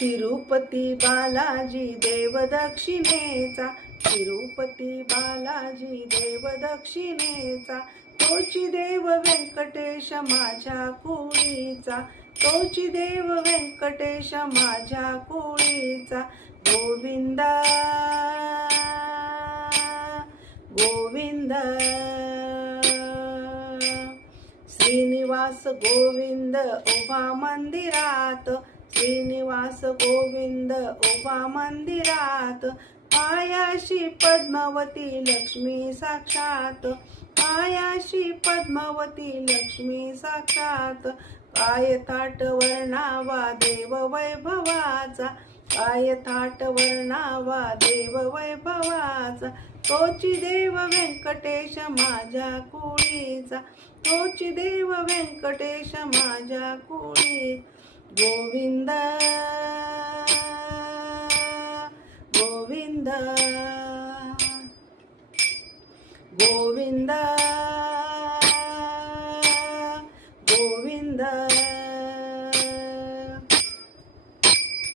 तिरुपती बालाजी देव दक्षिणेचा, तिरुपती बालाजी देव दक्षिणेचा, तोची देव व्यंकटेश माझ्या कुळीचा, तोची देव व्यंकटेश माझ्या कुळीचा. गोविंद गोविंद श्रीनिवास गोविंद उभा मंदिरात, श्रीनिवास गोविंद उभा मंदिरात. पायाशी पद्मावती लक्ष्मी साक्षात, पायाशी पद्मावती लक्ष्मी साक्षात. काय थाट वर्णावा देव वैभवाचा, काय थाट वर्णावा देव वैभवाचा. तोची देव व्यंकटेश माझ्या कुळीचा, तोची देव व्यंकटेश माझ्या कुळी. गोविंद गोविंद गोविंद गोविंद